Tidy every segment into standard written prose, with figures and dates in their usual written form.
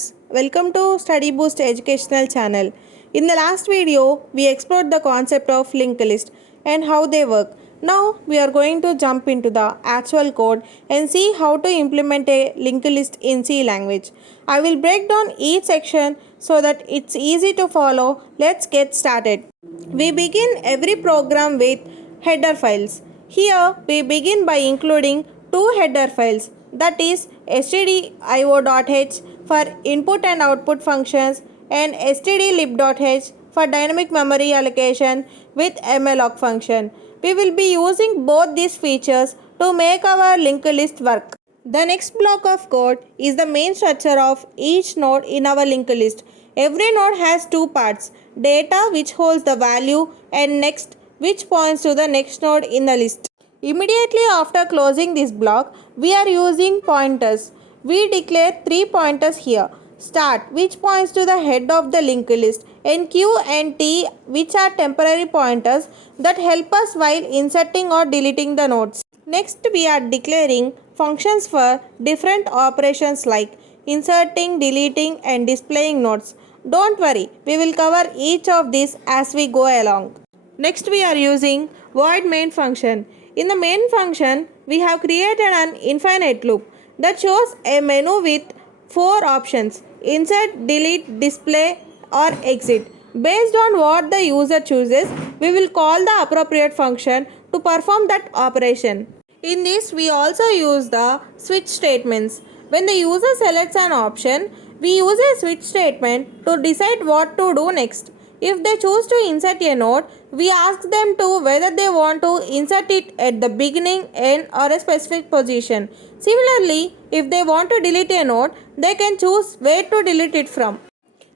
viewers, welcome to Study Boost Educational Channel. In the last video, we explored the concept of linked list and how they work. Now we are going to jump into the actual code and see how to implement a linked list in C language. I will break down each section so that it's easy to follow. Let's get started. We begin every program with header files. Here we begin by including two header files, that is stdio.h for input and output functions and stdlib.h for dynamic memory allocation with malloc function. We will be using both these features to make our linked list work. The next block of code is the main structure of each node in our linked list. Every node has two parts: data, which holds the value, and next, which points to the next node in the list. Immediately after closing this block, we are using pointers. We declare three pointers here: start, which points to the head of the linked list, and q and t, which are temporary pointers that help us while inserting or deleting the nodes. Next, we are declaring functions for different operations like inserting, deleting, and displaying nodes. Don't worry, we will cover each of these as we go along. Next, we are using void main function. In the main function, we have created an infinite loop that shows a menu with four options: insert, delete, display, or exit. Based on what the user chooses, we will call the appropriate function to perform that operation. In this, we also use the switch statements. When the user selects an option, we use a switch statement to decide what to do next. If they choose to insert a node, we ask them to whether they want to insert it at the beginning, end, or a specific position. Similarly, if they want to delete a node, they can choose where to delete it from.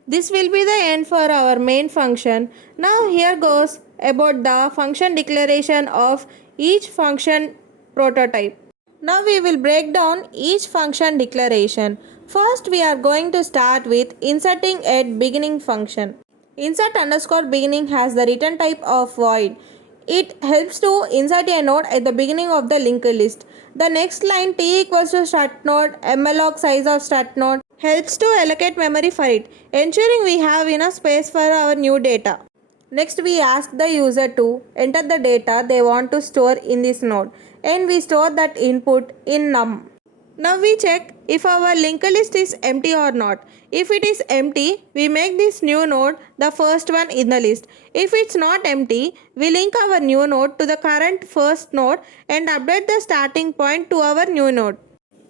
This will be the end for our main function. Now here goes about the function declaration of each function prototype. Now we will break down each function declaration. First, we are going to start with inserting at beginning function. Insert underscore beginning has the return type of void. It helps to insert a node at the beginning of the linked list. The next line, t equals to start node, malloc size of start node, helps to allocate memory for it, ensuring we have enough space for our new data. Next, we ask the user to enter the data they want to store in this node, and we store that input in num. Now we check if our linked list is empty or not. If it is empty, we make this new node the first one in the list. If it's not empty, we link our new node to the current first node and update the starting point to our new node.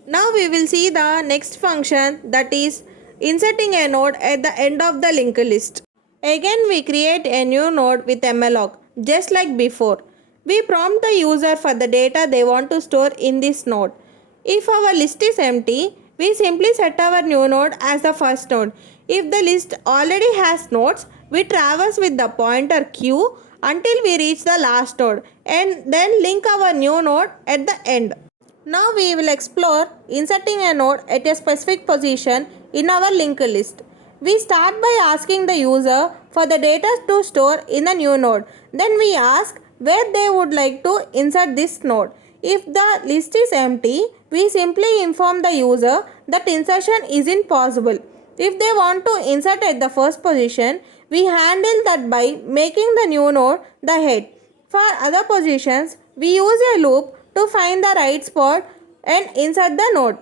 Now we will see the next function, that is inserting a node at the end of the linked list. Again, we create a new node with malloc, just like before. We prompt the user for the data they want to store in this node. If our list is empty, we simply set our new node as the first node. If the list already has nodes, we traverse with the pointer q until we reach the last node and then link our new node at the end. Now we will explore inserting a node at a specific position in our linked list. We start by asking the user for the data to store in the new node. Then we ask where they would like to insert this node. If the list is empty, we simply inform the user that insertion isn't possible. If they want to insert at the first position, we handle that by making the new node the head. For other positions, we use a loop to find the right spot and insert the node.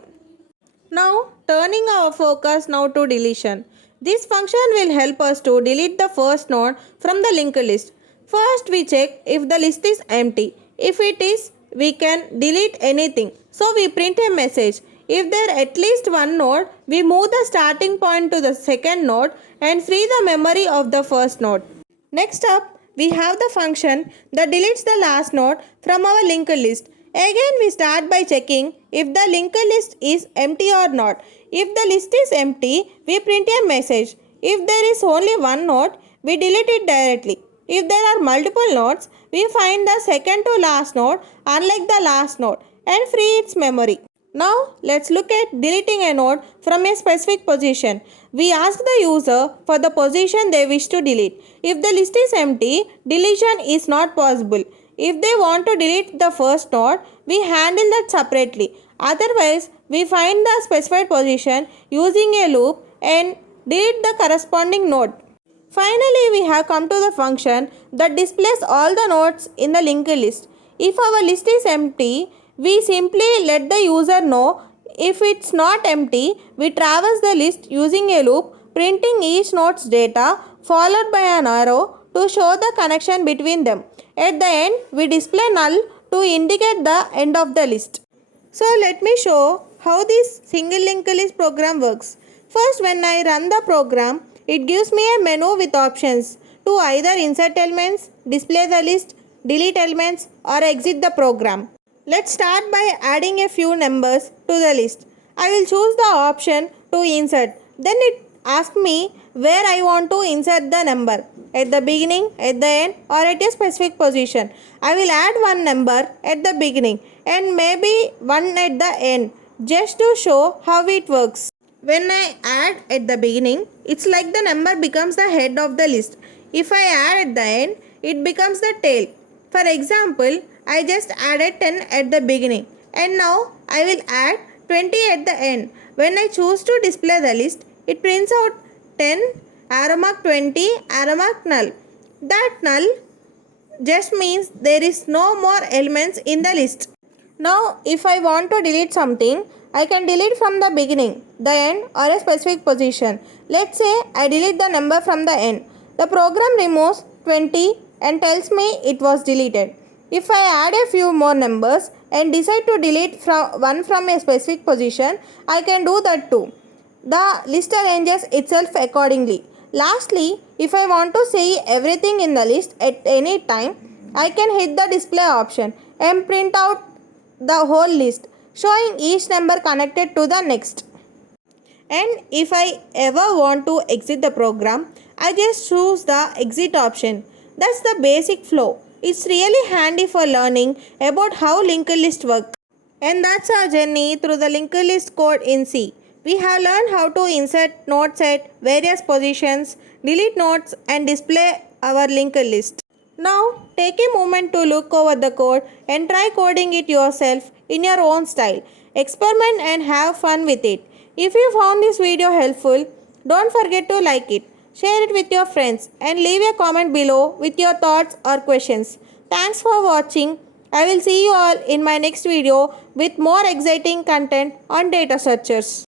Now, turning our focus now to deletion. This function will help us to delete the first node from the linked list. First, we check if the list is empty. If it is, we can delete anything. So we print a message. If there at least one node, we move the starting point to the second node and free the memory of the first node. Next up, we have the function that deletes the last node from our linked list. Again, we start by checking if the linked list is empty or not. If the list is empty, we print a message. If there is only one node, we delete it directly. If there are multiple nodes, we find the second to last node, unlike the last node, and free its memory. Now, let's look at deleting a node from a specific position. We ask the user for the position they wish to delete. If the list is empty, deletion is not possible. If they want to delete the first node, we handle that separately. Otherwise, we find the specified position using a loop and delete the corresponding node. Finally, we have come to the function that displays all the nodes in the linked list. If our list is empty, we simply let the user know. If it's not empty, we traverse the list using a loop, printing each node's data followed by an arrow to show the connection between them. At the end, we display null to indicate the end of the list. So let me show how this single linked list program works. First, when I run the program, it gives me a menu with options to either insert elements, display the list, delete elements, or exit the program. Let's start by adding a few numbers to the list. I will choose the option to insert. Then it asks me where I want to insert the number, at the beginning, at the end, or at a specific position. I will add one number at the beginning and maybe one at the end just to show how it works. When I add at the beginning, it's like the number becomes the head of the list. If I add at the end, it becomes the tail. For example, I just added 10 at the beginning and now I will add 20 at the end. When I choose to display the list, it prints out 10, arrow mark 20, arrow mark null. That null just means there is no more elements in the list. Now, if I want to delete something, I can delete from the beginning, the end, or a specific position. Let's say I delete the number from the end. The program removes 20 and tells me it was deleted. If I add a few more numbers and decide to delete one from a specific position, I can do that too. The list arranges itself accordingly. Lastly, if I want to see everything in the list at any time, I can hit the display option and print out the whole list, showing each number connected to the next. And if I ever want to exit the program, I just choose the exit option. That's the basic flow. It's really handy for learning about how linked lists work. And that's our journey through the linked list code in C. We have learned how to insert nodes at various positions, delete nodes, and display our linked list. Now, take a moment to look over the code and try coding it yourself in your own style. Experiment and have fun with it. If you found this video helpful, don't forget to like it, share it with your friends, and leave a comment below with your thoughts or questions. Thanks for watching. I will see you all in my next video with more exciting content on data structures.